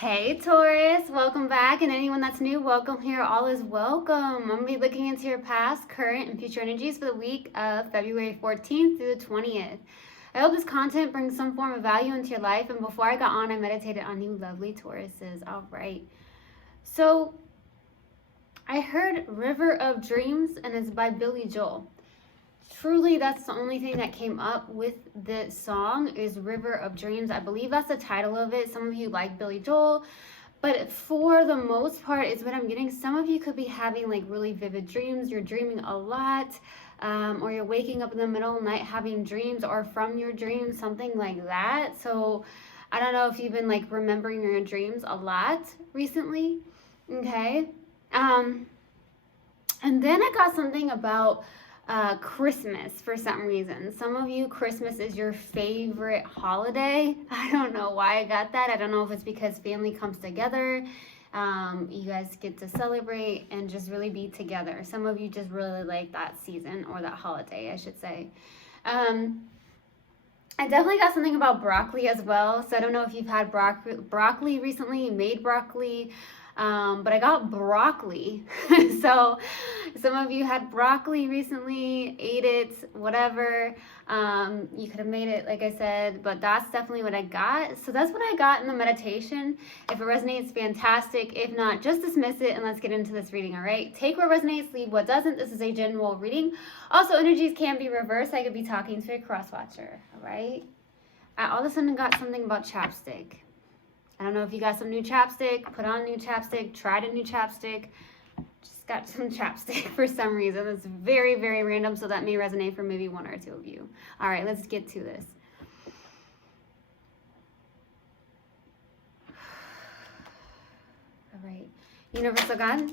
Hey Taurus, welcome back, and anyone that's new, welcome here. All is welcome. I'm going to be looking into your past, current, and future energies for the week of February 14th through the 20th. I hope this content brings some form of value into your life, and before I got on, I meditated on you lovely Tauruses. All right. So, I heard River of Dreams, and it's by Billy Joel. Truly, that's the only thing that came up with the song is River of Dreams. I believe that's the title of it. Some of you like Billy Joel, but for the most part is what I'm getting. Some of you could be having like really vivid dreams. You're dreaming a lot, or you're waking up in the middle of the night having dreams, or from your dreams, something like that. So I don't know if you've been like remembering your dreams a lot recently. Okay. And then I got something about Christmas for some reason. Some of you, Christmas is your favorite holiday. I don't know why I got that. I don't know if it's because family comes together. You guys get to celebrate and just really be together. Some of you just really like that season or that holiday, I should say. I definitely got something about broccoli as well. So I don't know if you've had broccoli recently, you made broccoli. But I got broccoli. So some of you had broccoli recently, ate it, whatever. You could have made it, like I said, but that's definitely what I got. So that's what I got in the meditation. If it resonates, fantastic. If not, just dismiss it and let's get into this reading, all right? Take what resonates, leave what doesn't. This is a general reading. Also, energies can be reversed. I could be talking to a cross-watcher, all right? I all of a sudden got something about chapstick. I don't know if you got some new chapstick, put on new chapstick, tried a new chapstick, just got some chapstick for some reason. It's very, very random, so that may resonate for maybe one or two of you. All right, let's get to this. All right, Universal God.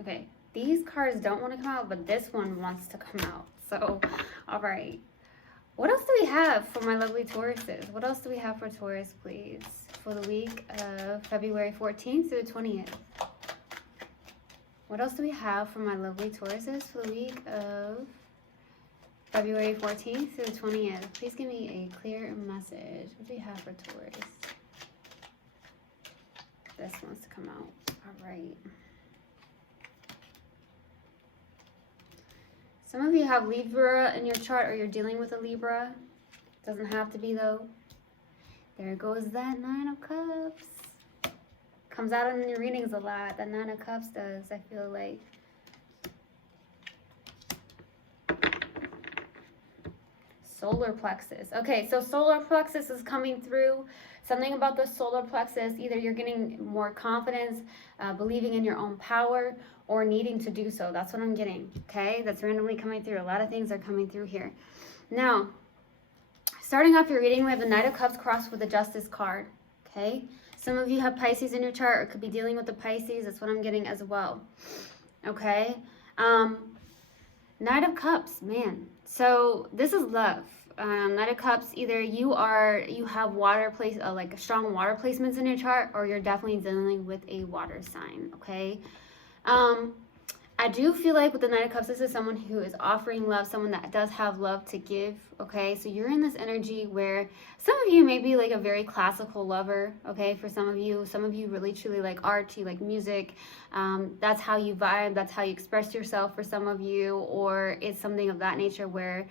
Okay, these cards don't want to come out, but this one wants to come out. So, all right. What else do we have for my lovely Tauruses? What else do we have for Taurus, please? For the week of February 14th through the 20th. What else do we have for my lovely Tauruses for the week of February 14th through the 20th? Please give me a clear message. What do you have for Taurus? This wants to come out. All right. Some of you have Libra in your chart, or you're dealing with a Libra. Doesn't have to be though. There goes that Nine of Cups. Comes out in your readings a lot. That Nine of Cups does, I feel like. Solar plexus. Okay, so solar plexus is coming through. Something about the solar plexus, either you're getting more confidence, believing in your own power, or needing to do so. That's what I'm getting, okay? That's randomly coming through. A lot of things are coming through here. Now, starting off your reading, we have the Knight of Cups crossed with the Justice card, okay? Some of you have Pisces in your chart, or could be dealing with the Pisces. That's what I'm getting as well, okay? Knight of Cups, man. So this is love. Knight of Cups, either you have water like strong water placements in your chart, or you're definitely dealing with a water sign, okay? I do feel like with the Knight of Cups, this is someone who is offering love, someone that does have love to give, okay? So you're in this energy where some of you may be like a very classical lover, okay? For some of you really truly like art, you like music. That's how you vibe, that's how you express yourself for some of you, or it's something of that nature where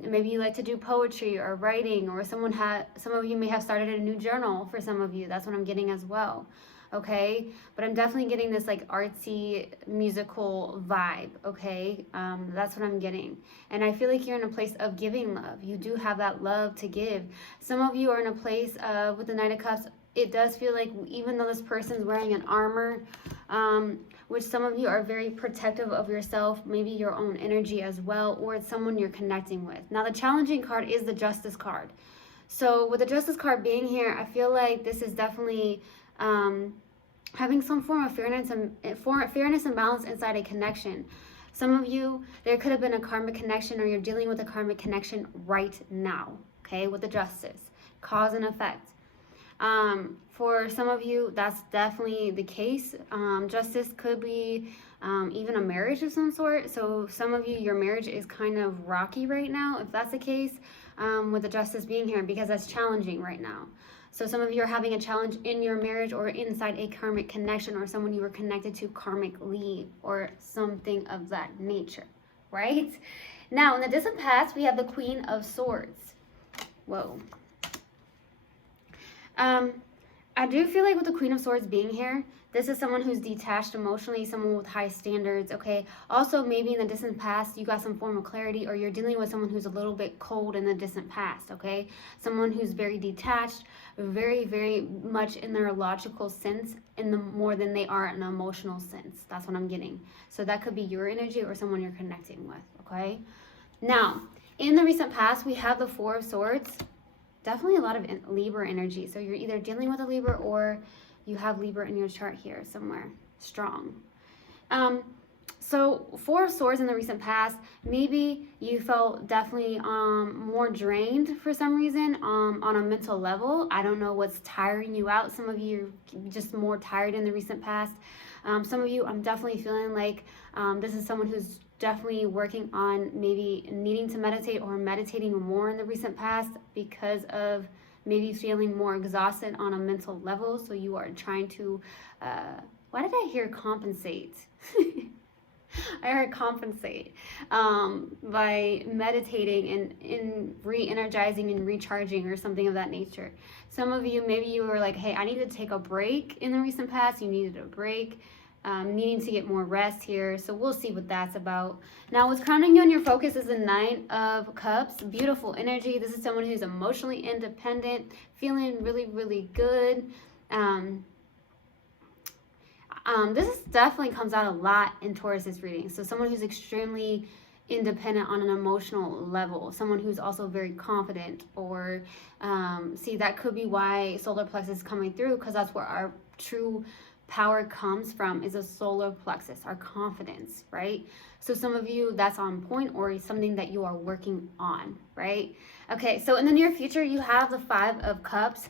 maybe you like to do poetry or writing, or some of you may have started a new journal for some of you. That's what I'm getting as well. Okay, but I'm definitely getting this like artsy musical vibe, okay? That's what I'm getting. And I feel like you're in a place of giving love. You do have that love to give. Some of you are in a place with the Knight of Cups. It does feel like even though this person's wearing an armor, which some of you are very protective of yourself, maybe your own energy as well, or it's someone you're connecting with. Now the challenging card is the Justice card. So with the Justice card being here, I feel like this is definitely having some form of fairness and balance inside a connection. Some of you, there could have been a karmic connection, or you're dealing with a karmic connection right now, okay, with the Justice, cause and effect. For some of you, that's definitely the case. Justice could be even a marriage of some sort. So some of you, your marriage is kind of rocky right now, if that's the case, with the Justice being here, because that's challenging right now. So some of you are having a challenge in your marriage or inside a karmic connection or someone you were connected to karmically or something of that nature, right? Now, in the distant past, we have the Queen of Swords. Whoa. I do feel like with the Queen of Swords being here, this is someone who's detached emotionally, someone with high standards, okay? Also, maybe in the distant past, you got some form of clarity or you're dealing with someone who's a little bit cold in the distant past, okay? Someone who's very detached, very, very much in their logical sense in the more than they are in an emotional sense. That's what I'm getting. So that could be your energy or someone you're connecting with, okay? Now, in the recent past, we have the Four of Swords. Definitely a lot of Libra energy. So you're either dealing with a Libra or you have Libra in your chart here somewhere strong. So Four of Swords in the recent past, maybe you felt definitely more drained for some reason on a mental level. I don't know what's tiring you out. Some of you are just more tired in the recent past. Some of you, I'm definitely feeling like this is someone who's definitely working on maybe needing to meditate or meditating more in the recent past because of maybe feeling more exhausted on a mental level. So you are trying to, why did I hear compensate? I heard compensate by meditating and re-energizing and recharging or something of that nature. Some of you, maybe you were like, hey, I need to take a break in the recent past. You needed a break. Needing to get more rest here. So we'll see what that's about. Now, what's crowning you on your focus is the Nine of Cups. Beautiful energy. This is someone who's emotionally independent, feeling really, really good. This definitely comes out a lot in Taurus's reading. So someone who's extremely independent on an emotional level, someone who's also very confident, or see, that could be why solar plexus is coming through, because that's where our true power comes from, is a solar plexus, our confidence, right? So some of you, that's on point or something that you are working on, right? Okay, so in the near future, you have the Five of Cups.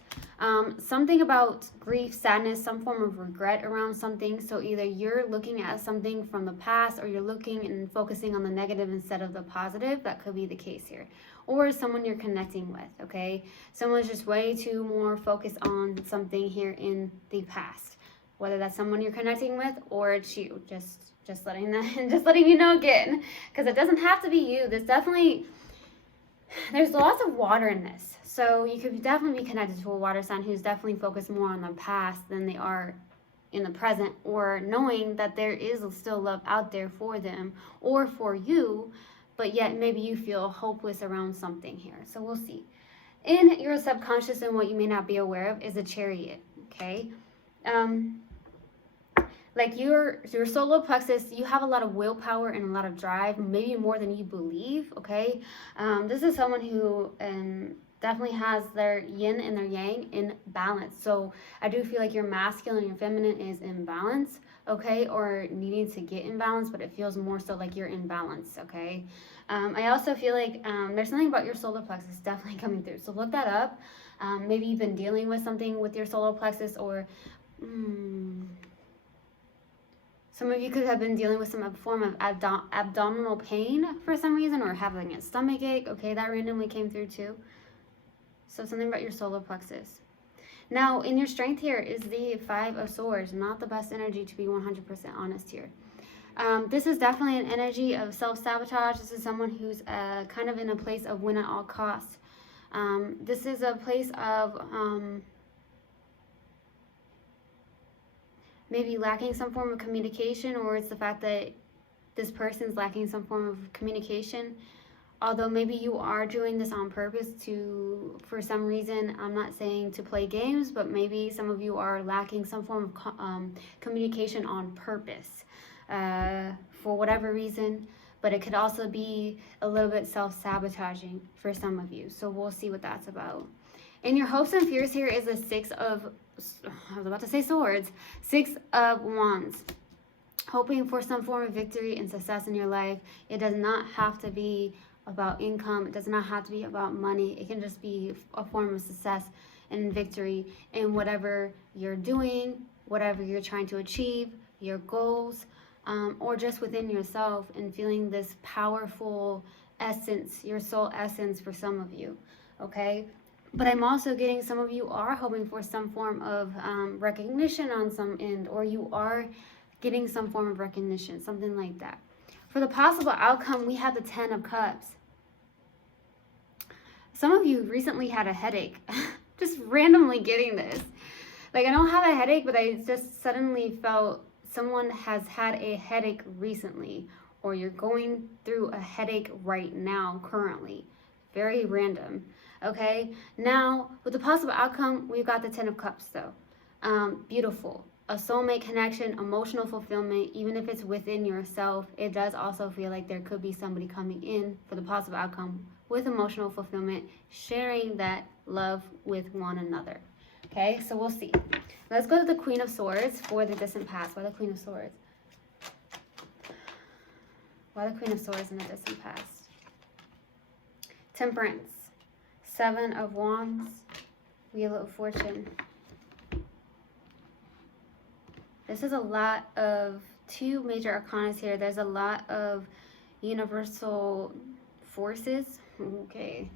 Something about grief, sadness, some form of regret around something. So either you're looking at something from the past or you're looking and focusing on the negative instead of the positive. That could be the case here. Or someone you're connecting with, okay? Someone's just way too more focused on something here in the past. Whether that's someone you're connecting with or it's you. Just letting you know again. Because it doesn't have to be you. There's lots of water in this. So you could definitely be connected to a water sign who's definitely focused more on the past than they are in the present, or knowing that there is still love out there for them or for you, but yet maybe you feel hopeless around something here. So we'll see. In your subconscious and what you may not be aware of is a Chariot, okay? Like your solar plexus, you have a lot of willpower and a lot of drive, maybe more than you believe, okay? This is someone who definitely has their yin and their yang in balance. So I do feel like your masculine and your feminine is in balance, okay? Or needing to get in balance, but it feels more so like you're in balance, okay? I also feel like there's something about your solar plexus definitely coming through. So look that up. Maybe you've been dealing with something with your solar plexus, or some of you could have been dealing with some form of abdominal pain for some reason, or having a stomach ache. Okay, that randomly came through too. So something about your solar plexus. Now, in your strength here is the Five of Swords. Not the best energy, to be 100% honest here. This is definitely an energy of self-sabotage. This is someone who's kind of in a place of win at all costs. This is a place of maybe lacking some form of communication, or it's the fact that this person's lacking some form of communication. Although maybe you are doing this on purpose for some reason, I'm not saying to play games, but maybe some of you are lacking some form of communication on purpose for whatever reason. But it could also be a little bit self-sabotaging for some of you. So we'll see what that's about. In your hopes and fears here is the I was about to say swords, Six of Wands. Hoping for some form of victory and success in your life. It does not have to be about income. It does not have to be about money. It can just be a form of success and victory in whatever you're doing, whatever you're trying to achieve, your goals, or just within yourself, and feeling this powerful essence, your soul essence for some of you, okay? But I'm also getting some of you are hoping for some form of recognition on some end, or you are getting some form of recognition, something like that. For the possible outcome, we have the 10 of Cups. Some of you recently had a headache. Just randomly getting this. Like, I don't have a headache, but I just suddenly felt someone has had a headache recently, or you're going through a headache right now, currently. Very random. Okay, now with the possible outcome, we've got the 10 of Cups though. Beautiful. A soulmate connection, emotional fulfillment, even if it's within yourself, it does also feel like there could be somebody coming in for the possible outcome with emotional fulfillment, sharing that love with one another. Okay, so we'll see. Let's go to the Queen of Swords for the distant past. Why the Queen of Swords? Why the Queen of Swords in the distant past? Temperance. 7 of Wands. Wheel of Fortune. This is a lot of 2 major arcanas here. There's a lot of universal forces. Okay,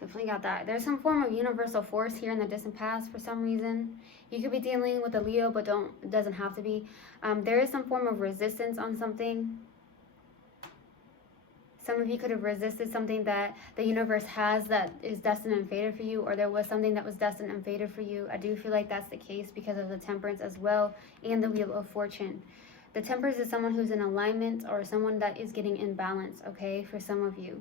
definitely got that. There's some form of universal force here in the distant past for some reason. You could be dealing with a Leo, but it doesn't have to be. There is some form of resistance on something. Some of you could have resisted something that the universe has that is destined and fated for you, or there was something that was destined and fated for you. I do feel like that's the case because of the Temperance as well and the Wheel of Fortune. The Temperance is someone who's in alignment or someone that is getting in balance, okay, for some of you.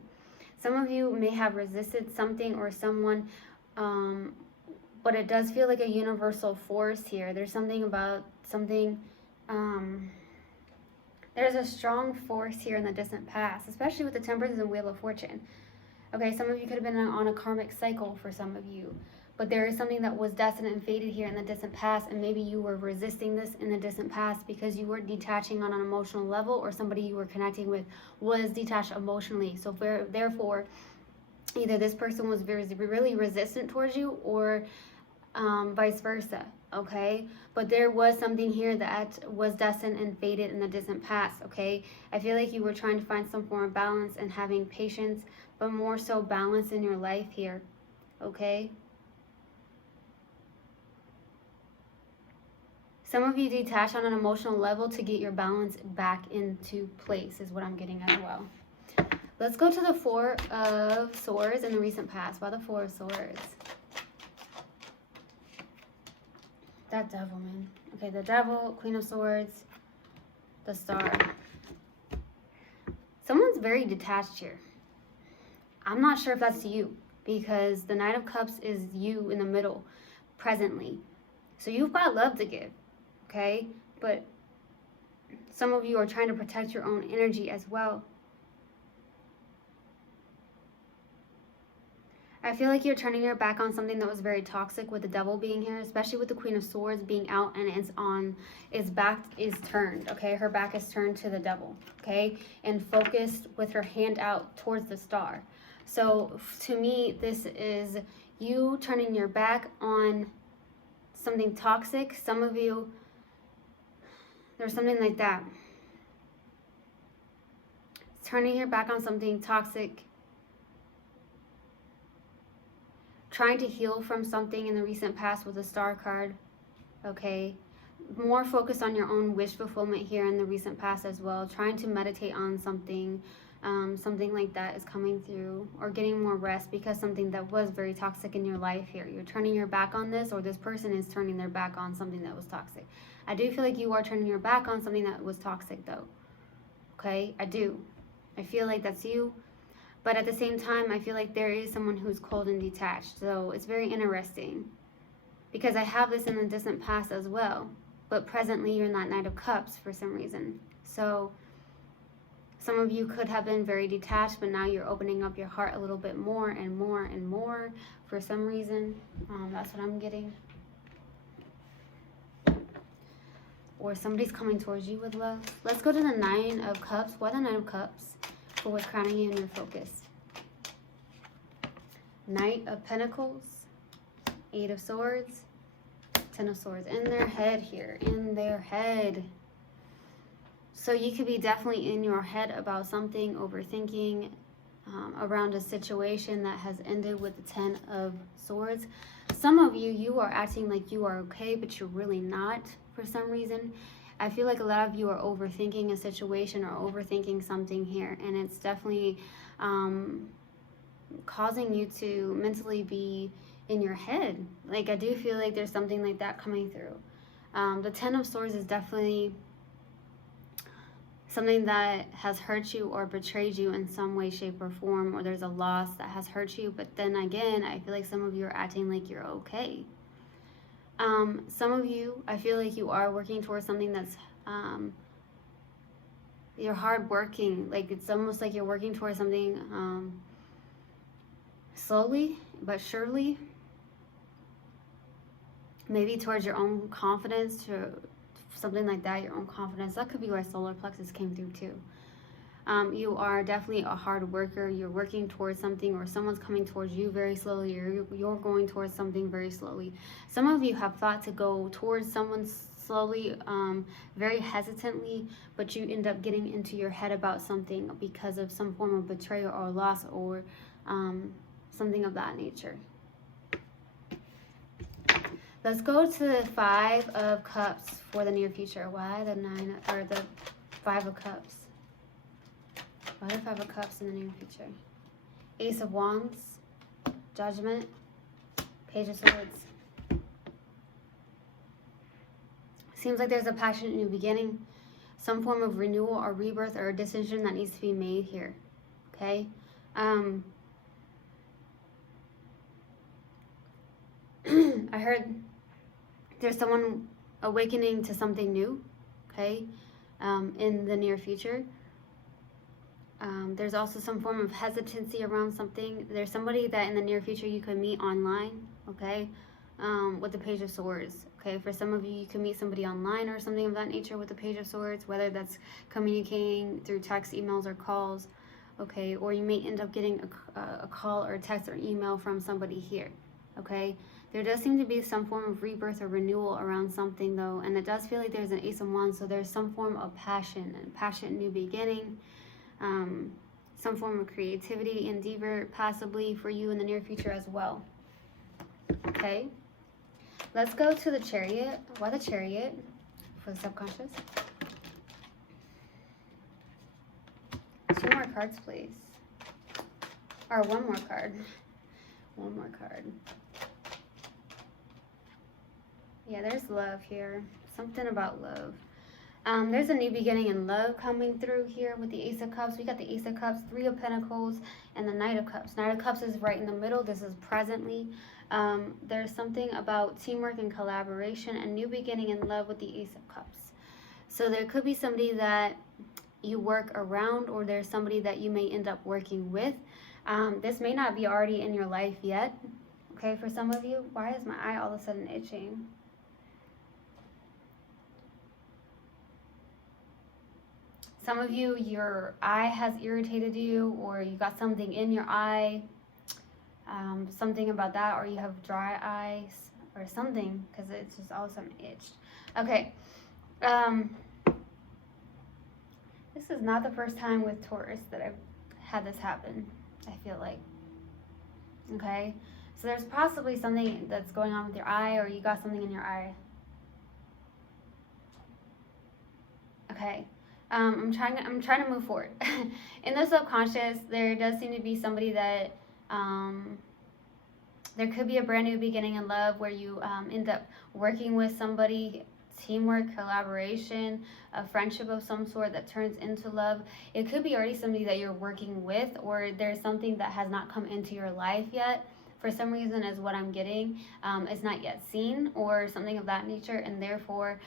Some of you may have resisted something or someone, but it does feel like a universal force here. There's something about something... There's a strong force here in the distant past, especially with the Temperance and Wheel of Fortune. Okay, some of you could have been on a karmic cycle for some of you. But there is something that was destined and fated here in the distant past, and maybe you were resisting this in the distant past because you were detaching on an emotional level, or somebody you were connecting with was detached emotionally. So therefore, either this person was really resistant towards you, or vice versa. Okay, but there was something here that was destined and fated in the distant past. Okay, I feel like you were trying to find some form of balance and having patience, but more so balance in your life here. Okay, some of you detach on an emotional level to get your balance back into place is what I'm getting as well. Let's go to the 4 of Swords in the recent past. Why the 4 of Swords? That Devil, man. Okay, the Devil, Queen of Swords, the Star. Someone's very detached here. I'm not sure if that's you, because the Knight of Cups is you in the middle, presently. So you've got love to give, okay? But some of you are trying to protect your own energy as well. I feel like you're turning your back on something that was very toxic with the Devil being here, especially with the Queen of Swords being out and its back is turned, okay? Her back is turned to the Devil, okay? And focused with her hand out towards the Star. So to me, this is you turning your back on something toxic. Some of you, there's something like that. Turning your back on something toxic. Trying to heal from something in the recent past with the Star card, okay? More focused on your own wish fulfillment here in the recent past as well. Trying to meditate on something, something like that is coming through, or getting more rest because something that was very toxic in your life here. You're turning your back on this, or this person is turning their back on something that was toxic. I do feel like you are turning your back on something that was toxic though, okay? I do. I feel like that's you. But at the same time, I feel like there is someone who's cold and detached. So it's very interesting because I have this in the distant past as well. But presently, you're in that Knight of Cups for some reason. So some of you could have been very detached, but now you're opening up your heart a little bit more and more and more for some reason. That's what I'm getting. Or somebody's coming towards you with love. Let's go to the 9 of Cups. Why the 9 of Cups? For what's crowning you in your focus. Knight of Pentacles, 8 of Swords, 10 of Swords. In their head here, in their head. So you could be definitely in your head about something, overthinking, around a situation that has ended with the 10 of Swords. Some of you, you are acting like you are okay, but you're really not for some reason. I feel like a lot of you are overthinking a situation or overthinking something here, and it's definitely causing you to mentally be in your head. Like, I do feel like there's something like that coming through. The 10 of Swords is definitely something that has hurt you or betrayed you in some way, shape, or form, or there's a loss that has hurt you. But then again, I feel like some of you are acting like you're okay. Some of you, I feel like you are working towards something that's, you're hardworking. Like, it's almost like you're working towards something slowly but surely. Maybe towards your own confidence, to something like that, your own confidence. That could be why solar plexus came through too. You are definitely a hard worker. You're working towards something, or someone's coming towards you very slowly, or you're going towards something very slowly. Some of you have thought to go towards someone slowly, very hesitantly, but you end up getting into your head about something because of some form of betrayal or loss, or something of that nature. Let's go to the 5 of Cups for the near future. Why the 9 or the 5 of Cups? Why the 5 of Cups in the near future? Ace of Wands, Judgment, Page of Swords. Seems like there's a passionate new beginning, some form of renewal or rebirth or a decision that needs to be made here. Okay? I heard there's someone awakening to something new, okay, in the near future. There's also some form of hesitancy around something. There's somebody that in the near future you could meet online, okay, with the Page of Swords. Okay, for some of you, you can meet somebody online or something of that nature with the Page of Swords, whether that's communicating through text, emails, or calls, okay, or you may end up getting a call or a text or email from somebody here, okay. There does seem to be some form of rebirth or renewal around something, though, and it does feel like there's an Ace of Wands, so there's some form of passion and passionate new beginning, some form of creativity, endeavor, possibly for you in the near future as well. Okay, let's go to the Chariot. Why the Chariot for the subconscious? 2 more cards, please. Or 1 more card. 1 more card. Yeah, there's love here. Something about love. There's a new beginning in love coming through here with the Ace of Cups. We got the Ace of Cups, 3 of Pentacles, and the Knight of Cups. Knight of Cups is right in the middle. This is presently. There's something about teamwork and collaboration and new beginning in love with the Ace of Cups. So there could be somebody that you work around, or there's somebody that you may end up working with. This may not be already in your life yet. Okay, for some of you. Why is my eye all of a sudden itching? Some of you, your eye has irritated you, or you got something in your eye, something about that, or you have dry eyes or something, because it's just all of a sudden itched. Okay, this is not the first time with Taurus that I've had this happen, I feel like. Okay, so there's possibly something that's going on with your eye, or you got something in your eye. Okay. I'm trying to move forward. In the subconscious, there does seem to be somebody that there could be a brand new beginning in love where you end up working with somebody, teamwork, collaboration, a friendship of some sort that turns into love. It could be already somebody that you're working with, or there's something that has not come into your life yet. For some reason, is what I'm getting. It's not yet seen, or something of that nature, and therefore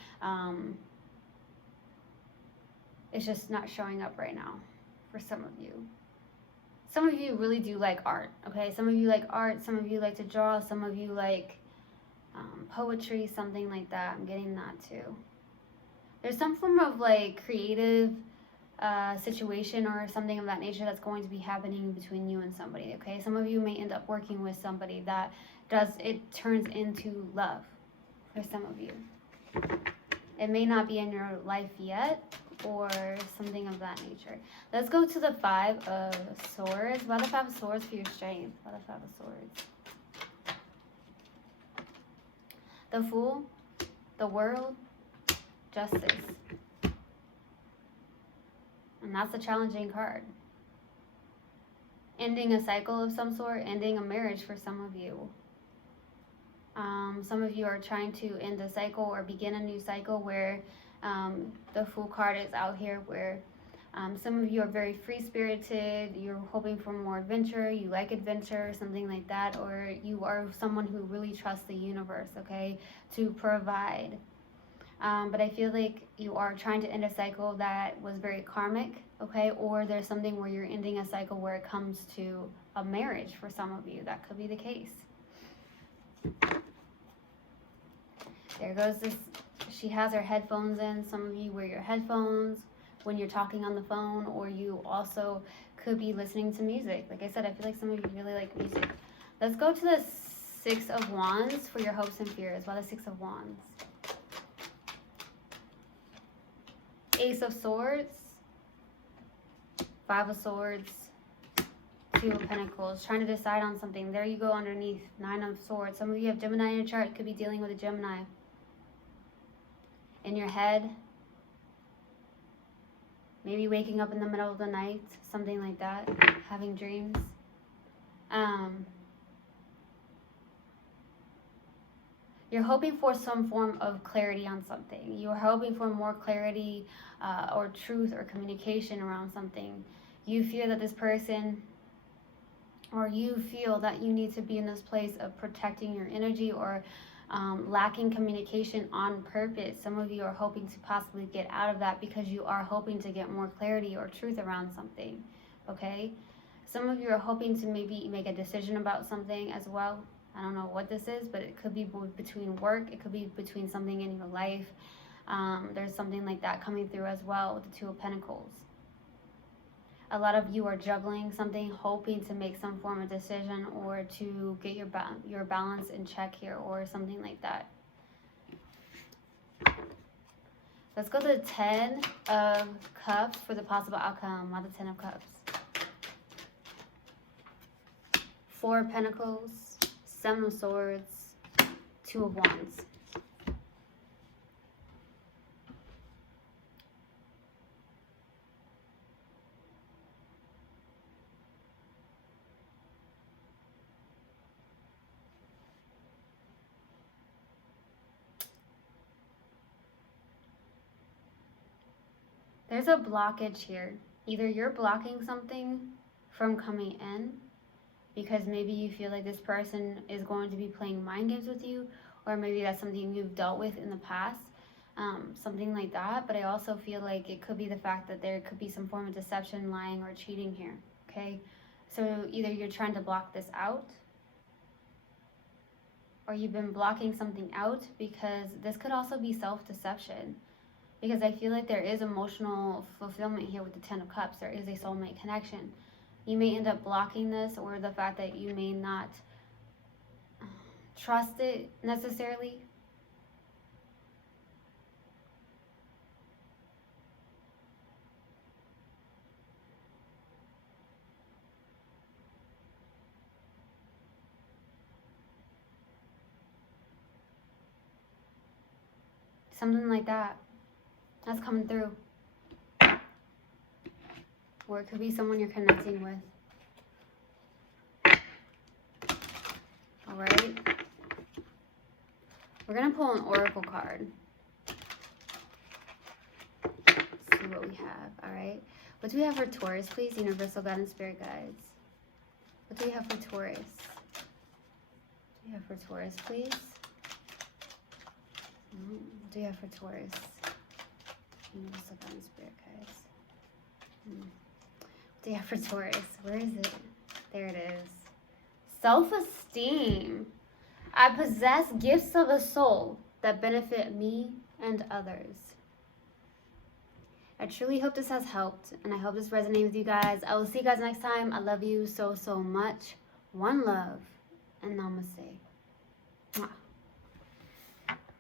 it's just not showing up right now for some of you. Some of you really do like art, okay? Some of you like art, some of you like to draw, some of you like poetry, something like that. I'm getting that too. There's some form of like creative situation or something of that nature that's going to be happening between you and somebody, okay? Some of you may end up working with somebody that turns into love for some of you. It may not be in your life yet, or something of that nature. Let's go to the Five of Swords. Why the Five of Swords for your strength? Why the Five of Swords? The Fool, the World, Justice. And that's a challenging card. Ending a cycle of some sort, ending a marriage for some of you. Some of you are trying to end a cycle or begin a new cycle where the Fool card is out here, where some of you are very free-spirited, you're hoping for more adventure, you like adventure, something like that, or you are someone who really trusts the universe, okay, to provide. But I feel like you are trying to end a cycle that was very karmic, okay, or there's something where you're ending a cycle where it comes to a marriage for some of you. That could be the case. There goes this. She has her headphones in. Some of you wear your headphones when you're talking on the phone, or you also could be listening to music. Like I said, I feel like some of you really like music. Let's go to the Six of Wands for your hopes and fears. Why the Six of Wands? Ace of Swords, Five of Swords, Two of Pentacles, trying to decide on something. There you go underneath, Nine of Swords. Some of you have Gemini in your chart, could be dealing with a Gemini. In your head, maybe waking up in the middle of the night, something like that, having dreams. You're hoping for some form of clarity on something. You're hoping for more clarity or truth or communication around something. You feel that this person, or you feel that you need to be in this place of protecting your energy, or lacking communication on purpose. Some of you are hoping to possibly get out of that because you are hoping to get more clarity or truth around something, okay? Some of you are hoping to maybe make a decision about something as well. I don't know what this is, but it could be between work. It could be between something in your life. There's something like that coming through as well with the Two of Pentacles. A lot of you are juggling something, hoping to make some form of decision or to get your balance in check here, or something like that. Let's go to the Ten of Cups for the possible outcome. Why the Ten of Cups? Four of Pentacles, Seven of Swords, Two of Wands. There's a blockage here. Either you're blocking something from coming in because maybe you feel like this person is going to be playing mind games with you, or maybe that's something you've dealt with in the past, something like that. But I also feel like it could be the fact that there could be some form of deception, lying, or cheating here, okay? So either you're trying to block this out, or you've been blocking something out, because this could also be self-deception. Because I feel like there is emotional fulfillment here with the Ten of Cups. There is a soulmate connection. You may end up blocking this, or the fact that you may not trust it necessarily. Something like that. That's coming through. Or it could be someone you're connecting with. Alright. We're going to pull an oracle card. Let's see what we have. Alright. What do we have for Taurus, please? Universal God and Spirit Guides. What do we have for Taurus? What do we have for Taurus, please? What do we have for Taurus? Universal God and Spirit Guides. What do you have for Taurus? Where is it? There it is. Self-esteem. I possess gifts of the soul that benefit me and others. I truly hope this has helped, and I hope this resonated with you guys. I will see you guys next time. I love you so, so much. One love, and namaste. Mwah.